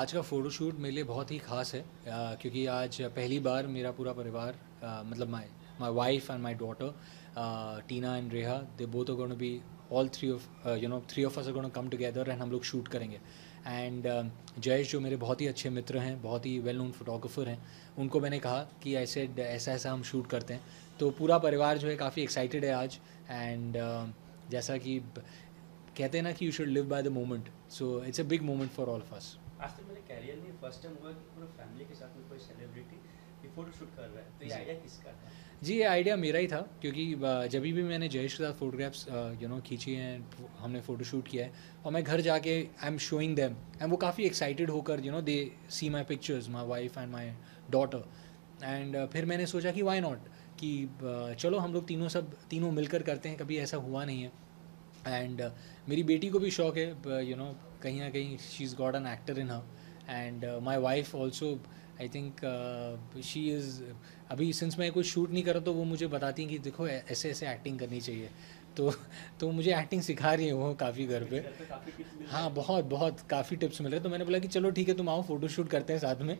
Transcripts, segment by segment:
आज का फ़ोटोशूट मेरे लिए बहुत ही ख़ास है क्योंकि आज पहली बार मेरा पूरा परिवार मतलब my wife and my daughter Tina and Reha they both are gonna be all three of us are gonna come together and हम लोग शूट करेंगे। एंड जयेश जो मेरे बहुत ही अच्छे मित्र हैं, बहुत ही वेल नोन फोटोग्राफर हैं, उनको मैंने कहा कि ऐसे ऐसा ऐसा हम शूट करते हैं। तो पूरा परिवार जो है काफ़ी एक्साइटेड है आज। एंड जैसा कि कहते हैं ना कि you should live by the moment, so it's a big moment for all of us. आज तक मेरे कैरियर में फर्स्ट टाइम हुआ कि पूरा फैमिली के साथ में कोई सेलिब्रिटी ये फोटो शूट कर रहा है, तो ये आइडिया किसका था? जी, ये आइडिया मेरा ही था क्योंकि जब भी मैंने जयेश के साथ फोटोग्राफ्स खींची हैं, हमने फ़ोटो शूट किया है और मैं घर जाके I am showing them and वो काफ़ी एक्साइटेड होकर they see my pictures, my wife and my daughter. And फिर मैंने सोचा कि वाई नॉट कि चलो हम लोग तीनों मिलकर करते हैं, कभी ऐसा हुआ नहीं है। एंड मेरी बेटी को भी शौक है, कहीं ना कहीं she is got an actor in her. And my wife also I think she is अभी सिंस मैं कुछ शूट नहीं कर रहा तो वो मुझे बताती हैं कि देखो ऐसे ऐसे एक्टिंग करनी चाहिए। तो मुझे एक्टिंग सिखा रही है वो काफ़ी घर पे। काफ़ी टिप्स मिल हाँ, बहुत बहुत काफ़ी टिप्स मिल रहे हैं। तो मैंने बोला कि चलो ठीक है, तुम आओ फ़ोटो शूट करते हैं साथ में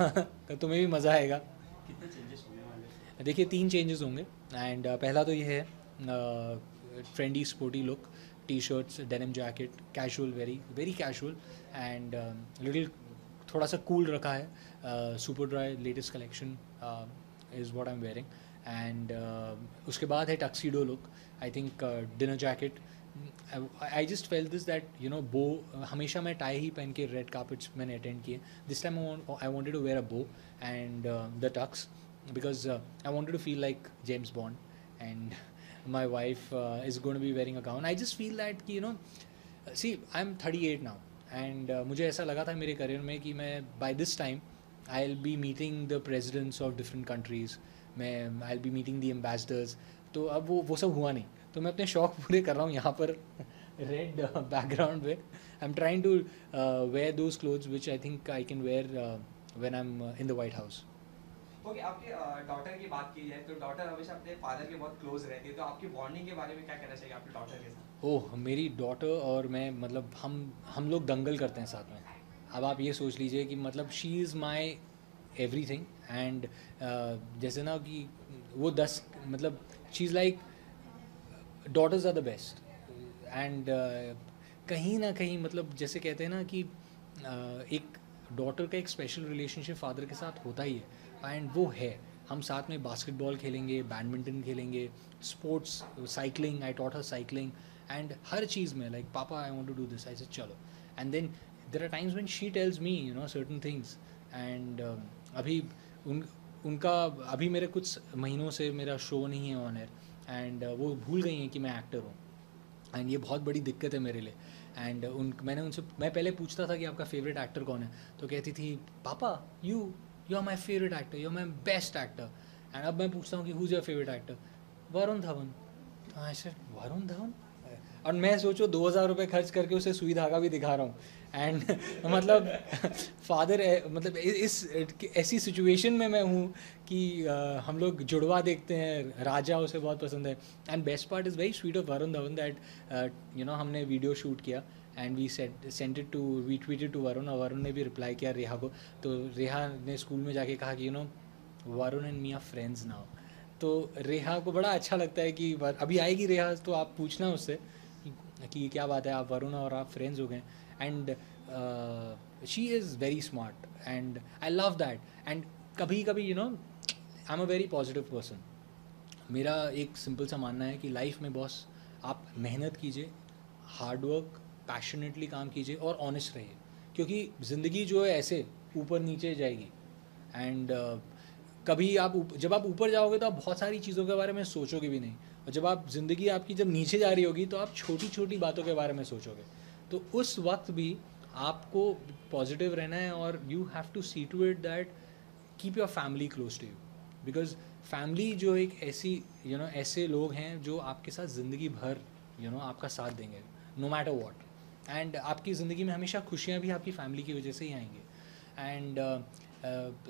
तो तुम्हें भी मज़ा आएगा। कितने चेंजेस होने वाले? देखिए 3 चेंजेस होंगे। एंड पहला तो ये है trendy sporty look, T shirts, denim jacket, casual, very very casual and little थोड़ा सा कूल रखा है। Super dry latest collection is what I am wearing. And उसके बाद है tuxedo look, I think dinner jacket. I just fell this that bow, हमेशा मैं tie ही पहन के रेड कार्पेट्स मैंने अटेंड किए। This time I wanted to wear a bow and the tux because I wanted to feel like James Bond, and my wife is going to be wearing a gown. I just feel that कि see I'm 38 now, and मुझे ऐसा लगा था मेरे career में कि मैं by this time I'll be meeting the presidents of different countries, मैं I'll be meeting the ambassadors। तो अब वो सब हुआ नहीं, तो मैं अपने शौक पूरे कर रहा हूँ यहाँ पर रेड बैकग्राउंड में। I'm trying to wear those clothes which I think I can wear when I'm in the White House। Okay, आपके डॉटर की बात की जाए तो डॉटर हमेशा अपने फादर के बहुत क्लोज रहती है, तो आपकी बॉन्डिंग के बारे में क्या कहना चाहिए आपके डॉटर के साथ? ओह, मेरी डॉटर और मैं मतलब हम लोग दंगल करते हैं साथ में। अब आप ये सोच लीजिए कि मतलब she is my everything. And जैसे ना कि वो 10 मतलब she is like daughters are the best. And कहीं ना कहीं मतलब जैसे कहते हैं ना कि एक डॉटर का एक स्पेशल रिलेशनशिप फादर के साथ होता ही है, एंड वो है। हम साथ में बास्केटबॉल खेलेंगे, बैडमिंटन खेलेंगे, sports, cycling, I taught her cycling, and हर चीज़ में like papa I want to do this, I say चलो। And then there are times when she tells me certain things. And अभी उनका अभी मेरे कुछ महीनों से मेरा शो नहीं है ऑन एयर, एंड वो भूल गई हैं कि मैं एक्टर हूँ। एंड ये बहुत बड़ी दिक्कत है मेरे लिए। एंड मैं पहले पूछता था कि आपका फेवरेट एक्टर कौन है, तो कहती थी पापा you are my favourite actor, you are my best actor. And अब मैं पूछता हूँ कि who's your favourite actor, Varun Dhawan. I said Varun Dhawan, और मैं सोचो 2000 रुपये खर्च करके उसे सुई धागा भी दिखा रहा हूँ। एंड मतलब फादर मतलब इस ऐसी सिचुएशन में मैं हूँ कि हम लोग जुड़वा देखते हैं, राजा उसे बहुत पसंद है। And best part is very sweet of Varun Dhawan that हमने वीडियो शूट किया and we sent it to we tweeted to Varun, और वरुण ने भी रिप्लाई किया रेहा को। तो रेहा ने स्कूल में जाके कहा कि Varun and me are friends now. तो रेहा को बड़ा अच्छा लगता है कि अभी आएगी रेहा, तो आप पूछना उससे कि क्या बात है, आप वरुण और आप फ्रेंड्स हो गए। And she is very smart and I love that. And कभी कभी I am a very positive person. मेरा एक सिंपल सा मानना है कि लाइफ में बॉस आप मेहनत कीजिए, हार्डवर्क, पैशनेटली काम कीजिए और ऑनेस्ट रहिए। क्योंकि ज़िंदगी जो है ऐसे ऊपर नीचे जाएगी एंड कभी आप जब आप ऊपर जाओगे तो आप बहुत सारी चीज़ों के बारे में सोचोगे भी नहीं, और जब आप ज़िंदगी आपकी जब नीचे जा रही होगी तो आप छोटी छोटी बातों के बारे में सोचोगे। तो उस वक्त भी आपको पॉजिटिव रहना है और you have to see to it that keep your family close to you, because family जो एक ऐसी ऐसे लोग हैं जो आपके साथ ज़िंदगी भर आपका साथ देंगे नो मैटर वॉट, एंड आपकी ज़िंदगी में हमेशा खुशियाँ भी आपकी फैमिली की वजह से ही आएंगी। And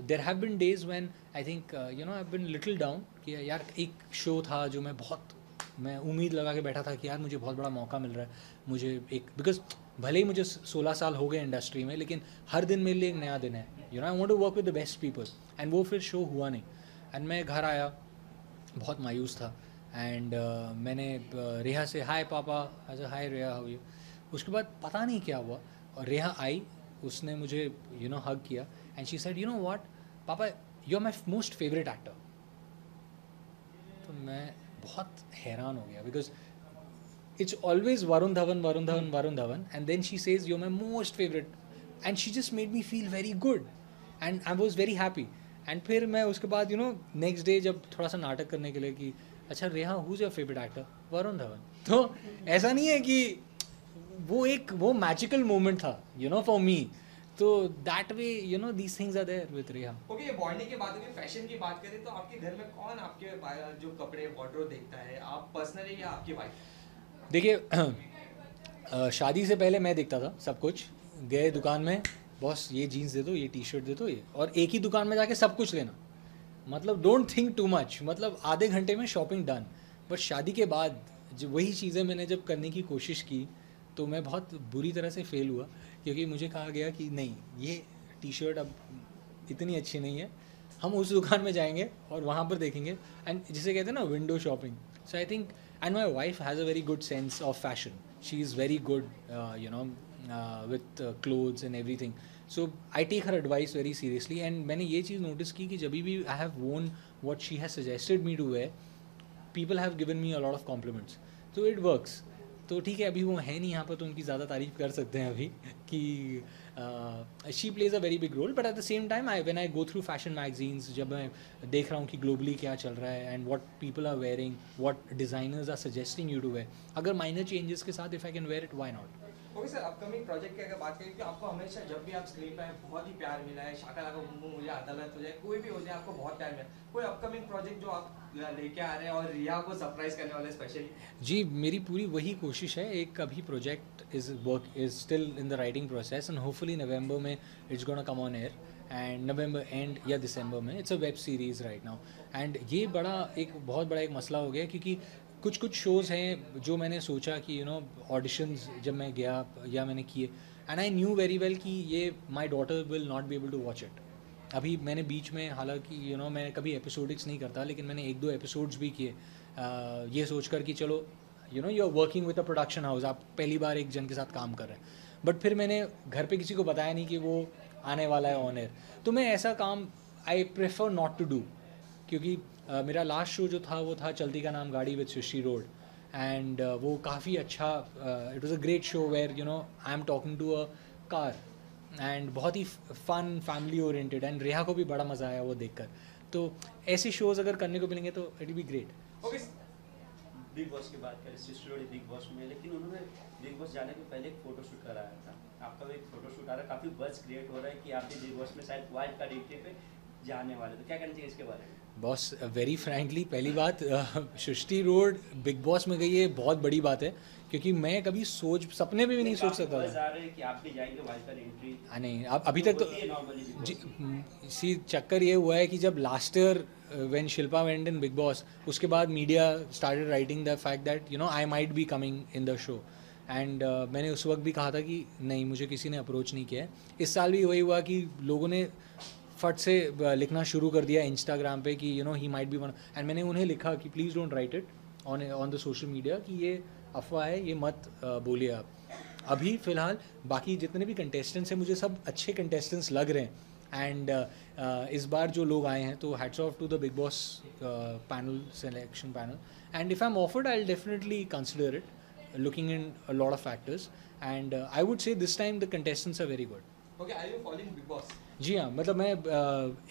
there have been days when I think I have been little down कि यार एक शो था जो मैं उम्मीद लगा के बैठा था कि यार मुझे बहुत बड़ा मौका मिल रहा है, मुझे एक बिकॉज भले ही मुझे 16 साल हो गए इंडस्ट्री में, लेकिन हर दिन मेरे लिए एक नया दिन है, I want to work with the best people, and वो फिर शो हुआ नहीं। एंड मैं घर आया बहुत मायूस था, एंड मैंने रेहा से हाय पापा, ऐसा हाय रेहा हाउ यू। उसके बाद पता नहीं क्या हुआ और रेहा आई, उसने मुझे हग किया एंड शी सेड व्हाट पापा, you are my most favourite actor. तो मैं बहुत हैरान हो गया because it's always Varun Dhawan, Varun Dhawan, Varun Dhawan, and then she says you're my most favorite, and she just made me feel very good, and I was very happy. And फिर मैं उसके बाद next day जब थोड़ा सा नाटक करने के लिए कि अच्छा रेहा who's your favorite actor, Varun Dhawan, तो ऐसा नहीं है कि वो मैजिकल मोमेंट था फॉर मी, तो that way these things are there with Reha. Okay, ये बॉन्डिंग की बात हुई, फैशन की बात करें तो आपके घर में कौन आपके जो कपड़े वार्डरोब देखता है, आप पर्सनली या आपकी वाइफ? देखिए शादी से पहले मैं देखता था सब कुछ, गए दुकान में बॉस ये जीन्स दे दो, ये टी शर्ट दे दो, ये, और एक ही दुकान में जाके सब कुछ लेना, मतलब डोंट थिंक टू मच, मतलब आधे घंटे में शॉपिंग डन। बट शादी के बाद जब वही चीज़ें मैंने जब करने की कोशिश की तो मैं बहुत बुरी तरह से फेल हुआ, क्योंकि मुझे कहा गया कि नहीं ये टी शर्ट अब इतनी अच्छी नहीं है, हम उस दुकान में जाएंगे और वहाँ पर देखेंगे, एंड जिसे कहते हैं ना window shopping. So I think and my wife has a very good sense of fashion, she is very good with clothes and everything, so I take her advice very seriously, and मैंने ये चीज़ notice की कि जब भी I have worn what she has suggested me to wear, people have given me a lot of compliments, so it works। तो ठीक है, अभी वो है नहीं यहाँ पर तो उनकी ज़्यादा तारीफ़ कर सकते हैं अभी कि she plays a very big role, but at the same time when I go through fashion magazines, जब मैं देख रहा हूँ कि ग्लोबली क्या चल रहा है and what people are wearing, what designers are suggesting you to wear, अगर माइनर चेंजेस के साथ if I can wear it, why not. Okay sir, upcoming project की अगर बात करें कि आपको हमेशा जब भी आप स्क्रीन पे आए बहुत ही प्यार मिला है, शाका लाका बूम बूम हो जाए, अदालत हो जाए, कोई भी हो जाए, आपको बहुत प्यार मिला, कोई अपकमिंग प्रोजेक्ट जो आप लेके आ रहे हैं और रिया को सरप्राइज करने वाले स्पेशली? जी मेरी पूरी वही कोशिश है, एक अभी project is still in the writing process and hopefully November में it's gonna come on air, and November and या दिसंबर में, it's a web series right now. And ये बहुत बड़ा एक मसला हो गया, क्योंकि कुछ शोज़ हैं जो मैंने सोचा कि ऑडिशंस जब मैं गया या मैंने किए, and I knew very well कि ये my daughter will not be able to watch it. अभी मैंने बीच में हालांकि मैं कभी एपिसोडिक्स नहीं करता, लेकिन मैंने 1-2 एपिसोड्स भी किए ये सोचकर कि चलो you are working with a production house, आप पहली बार एक जन के साथ काम कर रहे हैं, बट फिर मैंने घर पे किसी को बताया नहीं कि वो आने वाला है ऑन एयर। तो मैं ऐसा काम I prefer not to do, क्योंकि मेरा लास्ट शो जो था वो था चलती का नाम गाड़ी विद सृष्टि रोड, एंड वो काफ़ी अच्छा, it was a great show where I am talking to a car, and बहुत ही fun family oriented, and Reha को भी बड़ा मज़ा आया वो देखकर। तो ऐसे शोज़ अगर करने को मिलेंगे तो it will be great. Okay, big boss की बात करें, सिस्टर रोडी बिग बॉस में, लेकिन उन्होंने बिग बॉस जाने के पहले एक फोटोशूट कराया था, आपका भी एक फोटोशूट आ रहा है, काफ़ी बज़ क्रिएट हो रहा है कि आप भी बिग बॉस में शायद वाइल्ड कार्ड एंट्री पे जाने वाले, तो क्या कहना चाहिए इसके बारे में? बॉस वेरी फ्रैंकली पहली बात, सृष्टि रोड बिग बॉस में गई है बहुत बड़ी बात है, क्योंकि मैं कभी सपने में भी नहीं सोच सकता था। कि आप भी जाएंगे वाइल्ड कार्ड एंट्री। नहीं, अब अभी तक तो जी, सी चक्कर ये हुआ है कि जब last year when Shilpa went in big boss, उसके बाद media started writing the fact that I might be coming in the show, and मैंने उस वक्त भी कहा था कि नहीं, मुझे किसी ने अप्रोच नहीं किया है। इस साल भी वही हुआ कि लोगों ने फट से लिखना शुरू कर दिया इंस्टाग्राम पे कि he might be one, and मैंने उन्हें लिखा कि please don't write it on the social media कि ये अफवाह है, ये मत बोलिए आप। अभी फ़िलहाल बाकी जितने भी कंटेस्टेंट्स हैं मुझे सब अच्छे कंटेस्टेंट्स लग रहे हैं, एंड इस बार जो लोग आए हैं तो hats off to the Bigg Boss panel, selection panel, and if I am offered I will definitely consider it. looking in a lot of factors, and I would say this time the contestants are very good. Okay, are you following Big Boss? जी हाँ, मतलब मैं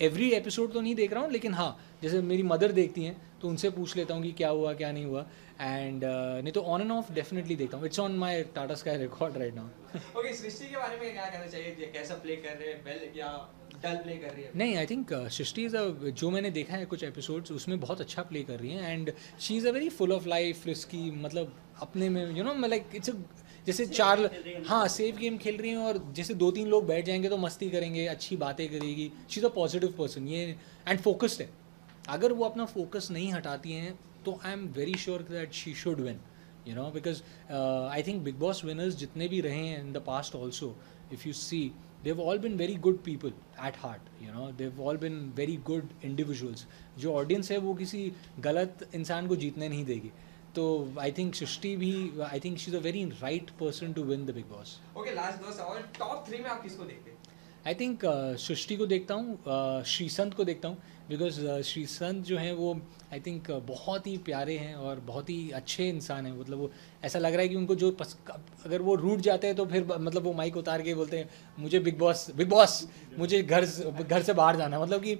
every episode तो नहीं देख रहा हूँ, लेकिन हाँ जैसे मेरी मदर देखती हैं तो उनसे पूछ लेता हूँ कि क्या हुआ क्या नहीं हुआ, एंड नहीं तो ऑन एंड ऑफ डेफिनेटली देखता हूँ. It's on my Tata Sky record right now. Okay, Srishti के बारे में क्या कहना चाहिए, कैसा प्ले कर रहे हैं, वेल या डल प्ले कर रही है? नहीं, आई थिंक सृष्टि इज़ जो मैंने देखा है कुछ एपिसोड्स उसमें बहुत अच्छा प्ले कर रही हैं, and she is a very full of life risky, मतलब अपने में यू नो लाइक इट्स जैसे चार हाँ सेफ गेम खेल रही हैं, और जैसे 2-3 लोग बैठ जाएंगे तो मस्ती करेंगे, अच्छी बातें करेगी. She is a positive person ये, एंड फोकस्ड है. अगर वो अपना फोकस नहीं हटाती हैं तो I am very sure that she should win, you know, because I think Bigg Boss winners जितने भी रहे हैं in the past also, if you see they've all been very good people at heart, you know, they've all been very good individuals. जो audience है वो किसी गलत इंसान को जीतने नहीं देगी. तो आई थिंक सृष्टि भी, I think she is a very right person to win the Bigg Boss. Okay, last 2 सवाल, टॉप 3 में आप किसको देखते हैं? आई थिंक सृष्टि को देखता हूँ, श्रीसंत को देखता हूँ, बिकॉज श्रीसंत जो हैं वो आई थिंक बहुत ही प्यारे हैं और बहुत ही अच्छे इंसान हैं. मतलब वो ऐसा लग रहा है कि उनको जो अगर वो रूठ जाते हैं तो फिर मतलब वो माइक उतार के बोलते हैं मुझे बिग बॉस मुझे घर से बाहर जाना है. मतलब कि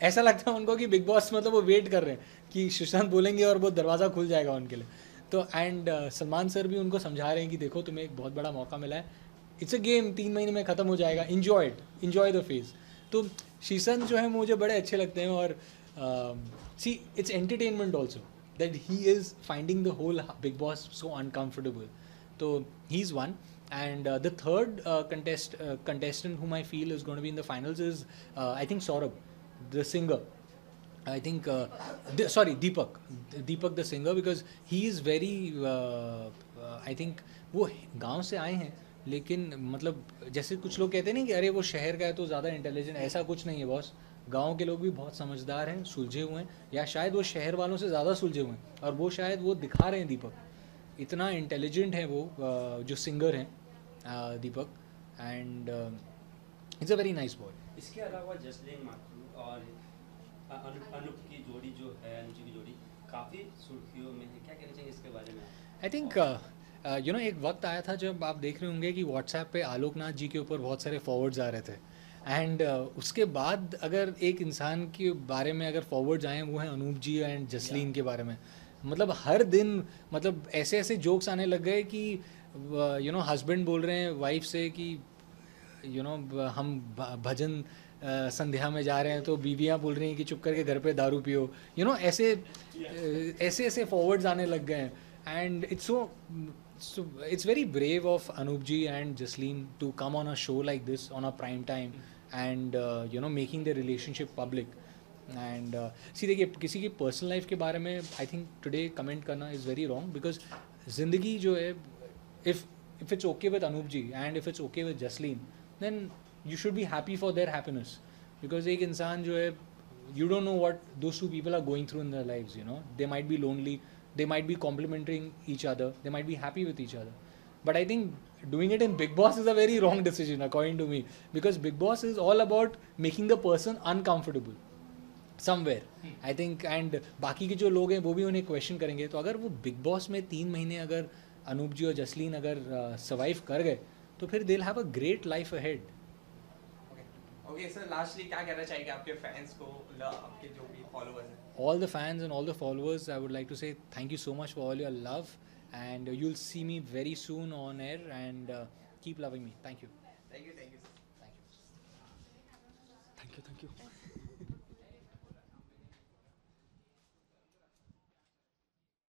ऐसा लगता है उनको कि बिग बॉस मतलब वो वेट कर रहे हैं कि सुशांत बोलेंगे और वो दरवाज़ा खुल जाएगा उनके लिए. तो एंड सलमान सर भी उनको समझा रहे हैं कि देखो तुम्हें एक बहुत बड़ा मौका मिला है, इट्स अ गेम, 3 महीने में ख़त्म हो जाएगा, इन्जॉय द फेज. तो शीशन जो है मुझे बड़े अच्छे लगते हैं, और see it's entertainment also that he is finding the whole Bigg Boss so uncomfortable. तो he is one. And the third contestant whom I feel is going to be in the finals is I think Saurabh, the singer. I think Deepak the singer, because he is very I think वो गांव से आए हैं, लेकिन मतलब जैसे कुछ लोग कहते हैं ना कि अरे वो शहर का है तो ज़्यादा इंटेलिजेंट, ऐसा कुछ नहीं है बॉस. गांव के लोग भी बहुत समझदार हैं, सुलझे हुए हैं, या शायद वो शहर वालों से ज़्यादा सुलझे हुए हैं, और वो शायद वो दिखा रहे हैं. दीपक इतना इंटेलिजेंट है वो जो सिंगर हैं Deepak, and it's a very nice boy. इसके अलावा जसलीन माथुर और अनूप की जोड़ी जो है, अनुजी की जोड़ी काफ़ी सुर्खियों में है, क्या कहना चाहिए इसके बारे में? आई थिंक यू नो एक वक्त आया था जब आप देख रहे होंगे कि व्हाट्सएप पे आलोकनाथ जी के ऊपर बहुत सारे फॉरवर्ड्स आ रहे थे, एंड उसके बाद अगर एक इंसान के बारे में अगर फॉरवर्ड्स आए वो हैं अनूप जी एंड जसलीन के बारे में. मतलब हर दिन मतलब ऐसे ऐसे जोक्स आने लग गए कि यू नो हस्बैंड बोल रहे हैं वाइफ से कि यू नो हम भजन संध्या में जा रहे हैं, तो बीवियाँ बोल रही हैं कि चुप करके घर पे दारू पियो. यू नो ऐसे फॉरवर्ड्स आने लग गए हैं, and so it's very brave of Anup ji and Jasleen to come on a show like this on a prime time and you know making their relationship public. And see देखिए किसी की personal life के बारे में I think today comment करना is very wrong, because ज़िंदगी जो है if it's okay with Anup ji and if it's okay with Jasleen, then you should be happy for their happiness, because एक इंसान जो है you don't know what those two people are going through in their lives, you know, they might be lonely, they might be complimenting each other, they might be happy with each other, but I think doing it in Big Boss is a very wrong decision according to me, because Big Boss is all about making the person uncomfortable somewhere, I think. and बाकी के जो लोग हैं वो भी उन्हें question करेंगे, तो अगर वो बिग बॉस में 3 महीने अगर अनूप जी और जसलीन अगर सर्वाइव कर गए तो फिर they will have a great life ahead. Okay sir, lastly क्या कहना चाहिए आपके फैंस को, आपके जो भी फॉलोअर्स हैं? All the fans and all the followers, I would like to say thank you so much for all your love, and you'll see me very soon on air, and keep loving me. Thank you. Thank you sir. Thank you.